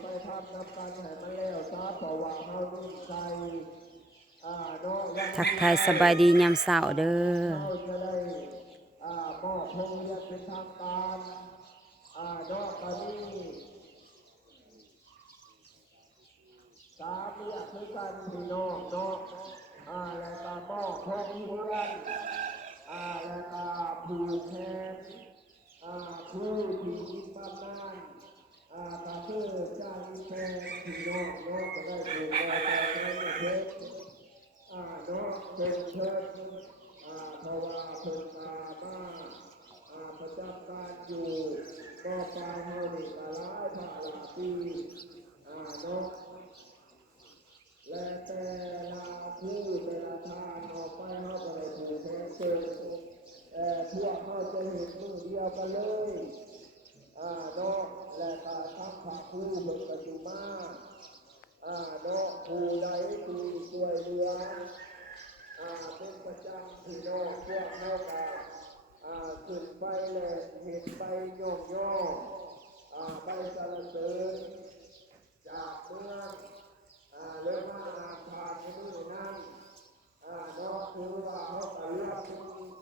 ไปทำน้ำกันให้มันแล้วซาเพราะว่าเฮาดีใจเนาะวันทักนี้ทายสบายดียามเช้าเด้อเราจะได้มอบโรงเรียนเป็นทางการเนาะตอนนี้สามเรียกคือกันพี่น้องเนาะแล้วก็มอบโรงเรียนแล้วก็ผูกแขนผู้ที่มีบำนาญก็คือใจแทนพี่น้องเนาะจะได้ดูแลแต่แทนเพิ่นเนาะเพิ่นเพราะว่าเพิ่นมาประจำการอยู่ก็ปลายเฮานี่ก็หลายภาคหลายปีเนาะและแต่ละผู้แต่ละทางออกไปเฮาก็ได้ถูกแทนเกิดพวกเขาจะเห็นมือเดียวกันเลยเนาะและก็ทักษะผู้เพิ่นก็อยู่มาเนาะผู้ใดผู้ช่วยเหลือเป็นประจำพี่น้องพวกเขาก็ขึ้นไปเลยเห็นไปโยกโยกไปสรรเสริญจากเมืองเรื่องมาผ่านในมือนั้นเนาะคือว่าเขาก็เลือก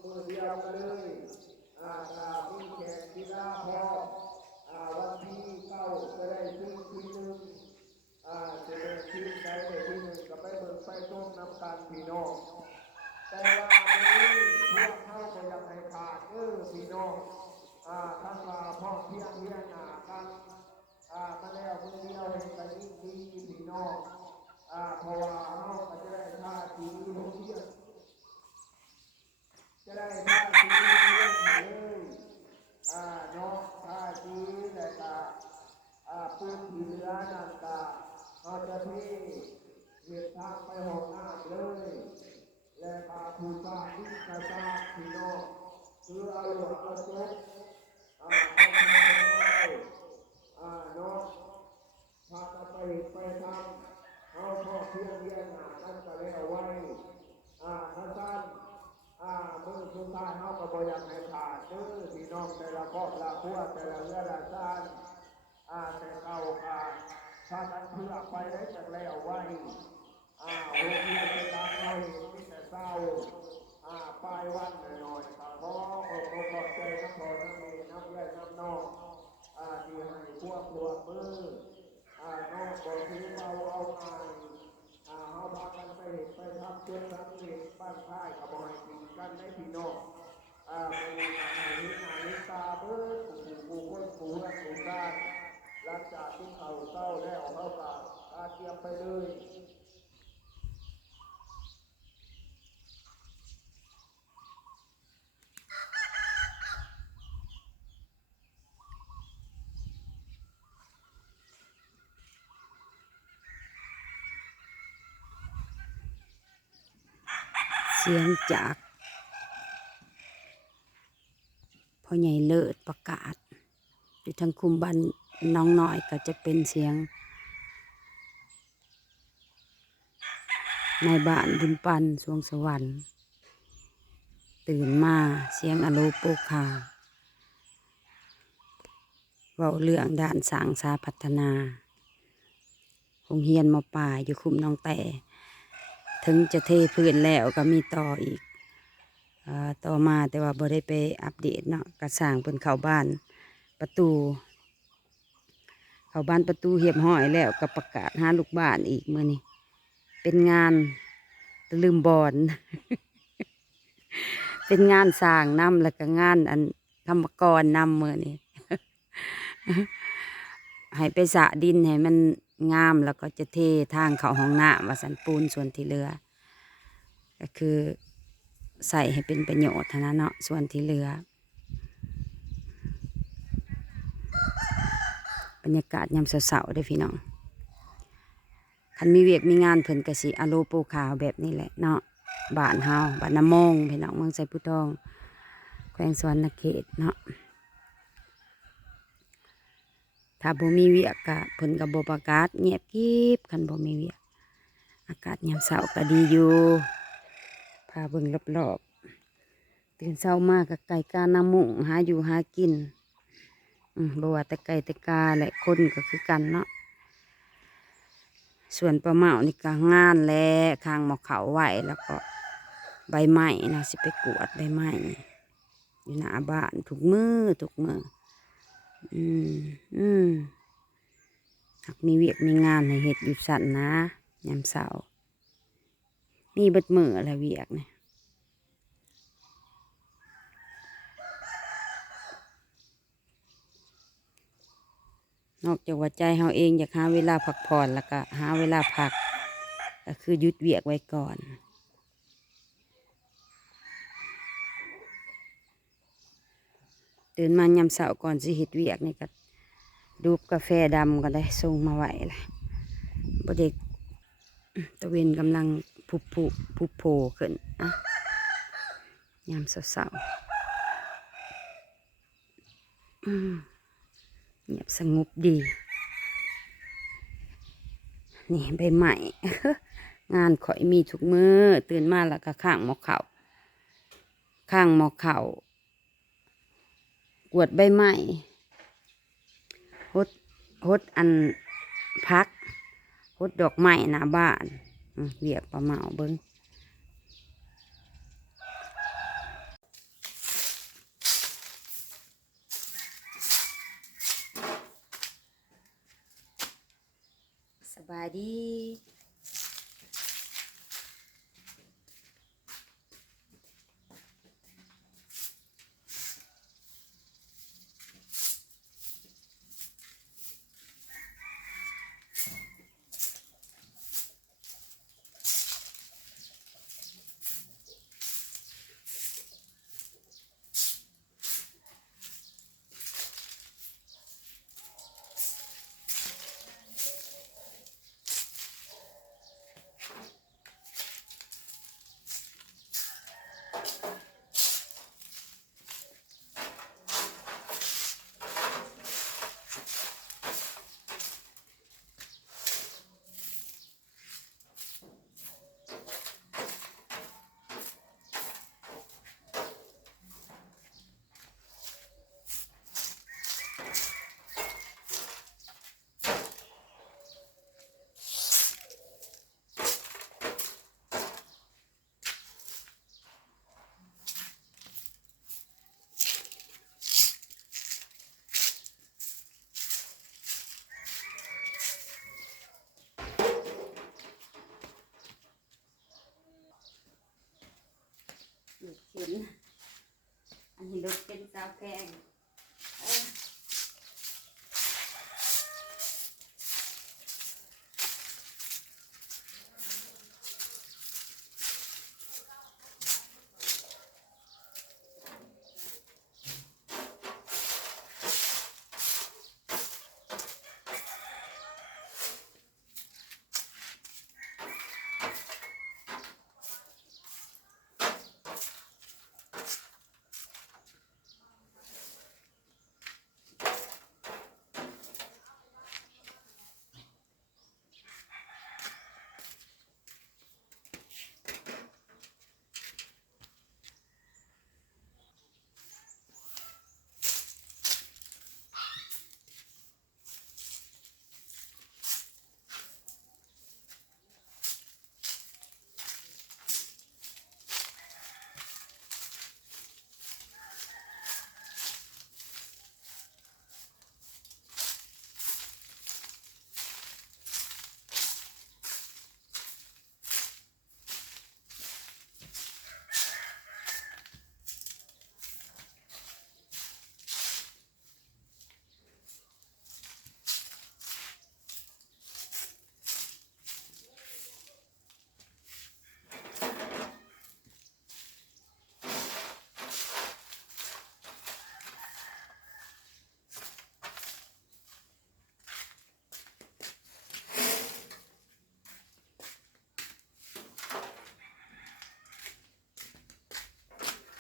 มือเดียวกันเลยมีแขกที่ลาพอวันที่9จะได้ขึ้นที่หนึ่งจะได้ขึ้นไปได้ที่หนึ่งก็ไปเบิ่งไปต้มน้ำกันพี่น้องแต่ว่านี้พวกเขาก็ยังให้ขาดพี่น้องท่านว่าพ่อเพียงเรียนหนากันมาแล้วมือเดียวเห็นกันยิ่งดีพี่น้องเพราะว่าเขาก็จะได้ท่าทีโรงเรียนจะได้ท่าทีโรงเรียนเลยเนาะท่าทีและก็ปืนที่เหลือนั่นก็เขาจะที่เหตุทางไปห้องน้ำเลยและผู้สร้างที่กระจายพี่น้องคือเอาหลวงเอาจบเขาทำได้เนาะพากันไปทำเอาพ่อเพียงเรียนหากันก็แล้วไว้ท่านมือสุดท้ายเขาก็บ่อยากให้ขาดพี่น้องแต่ละครอบละครัวแต่ละเรือละซ่านแต่เก่าพากันเพื่อไปได้จากแล้วไว้โรงเรียนเป็นการเราเห็นมีแต่เศร้าปลายวันหน่อยๆขอขอบใจน้ำพอน้ำมีน้ำแย่น้ำนองที่ให้พวกมือน้องบอกที่เอางานเขาพากันไปทำจนสำเร็จบ้านค่ายกับบอยกินกันได้พี่น้องไปนาฬิกาเบิ้ลผู้คนผู้รักผู้การหลังจากที่เขาเศร้าแล้วเขาก็เตรียมไปเลยเสียงจากพ่อใหญ่เลิศประกาศอยู่ทางคุมบ้านน้องน้อยก็จะเป็นเสียงในบ้านบุญปันสวงสวรรค์ตื่นมาเสียงอโลโปคาเว้าเรื่องด้านสร้างสาพัฒนาโรงเรียนมป่าอยู่คุมน้องแต่ถึงจะเทพื้นแล้วก็มีต่ออีกต่อมาแต่ว่าบ่ได้ไปอัปเดตเนาะก็สร้างเป็นเข้าบ้านประตูประตูเหียบห้อยแล้วก็ประกาศหาลูกบ้านอีกมื้อนี้เป็นงานตะลืมบอน เป็นงานสร้างน้ำแล้วก็งานอันกรรมกรนำมื้อนี้ ให้ไปสระดินให้มันงามแล้วก็จะเททางเข้าห้องน้ำว่าสันปูนส่วนที่เหลือก็คือใส่ให้เป็นประโยชน์เท่านั้นเนาะส่วนที่เหลือบรรยากาศยามเสาๆได้อพี่น้องคันมีเวียกมีงานเพิ่นกสิอโลปูขาวแบบนี้แหละเนาะบ้านเฮาบ้านน้ำมงพี่น้องเมืองไซพุทองแขวงสวรรณเขตเนาะถ้าบ่มีเวียกก็เพิ่นก็บ่ประกาศเงียบกริบคันบ่มีเวียกอากาศยามเช้าก็ดีอยู่พาเบิ่งรอบๆตื่นเช้ามาก็ไก่กาน้ำมุงหาอยู่หากินบ่ว่าแต่ไก่แต่กาและคนก็คือกันเนาะ ส่วนปลาเมานี่ก็งานและข้างหมอกเขาไว้แล้วก็ใบไม้นะสิไปกวาดใบไม้อยู่หน้าบ้านทุกมือทุกมืออืมอืมหากมีเวียกมีงานให้เฮ็ดอยู่สั่นนะยามเช้ามีเบิดมืออะไรเวียกเนี่ยนอกจากว่าใจเฮาเองอยากหาเวลาพักผ่อนแล้วก็หาเวลาพักก็คือหยุดเวียกไว้ก่อนตื่นมายามเช้าก่อนสิเฮ็ดเวียกนี่ก็ดูบกาแฟดำก็ได้ส่งมาไว้ละบ่เด็กตะเวนกำลังพุโผขึ้นอ่ะยามเช้าๆเงียบสงบดีนี่ใบใหม่ งานข่อยมีทุกมือตื่นมาแล้วก็ข้างหมอกเขากวดใบไม้ฮดอันพักฮดดอกไม้หน้าบ้านเรียกปลาเมาเบิ้งสบายดีเห็นอันนี้รถเป็นสาวแพง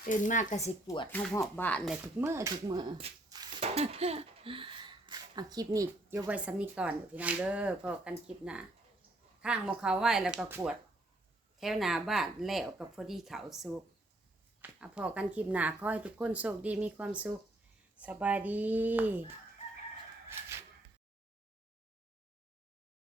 ตื่นมากก็สิปวดหอบบ้านเลยทุกมื้อเอาคลิปนี้ยกไว้ซ้ำนี้ก่อนพี่น้องเด้อพอกันคลิปหน้าข้างหมอกเขาไว้แล้วก็กวดแถวหน้าบ้านแล้วกับพอดีเขาสุกเอาพอกันคลิปหน้าขอให้ทุกคนโชคดีมีความสุขสบายดี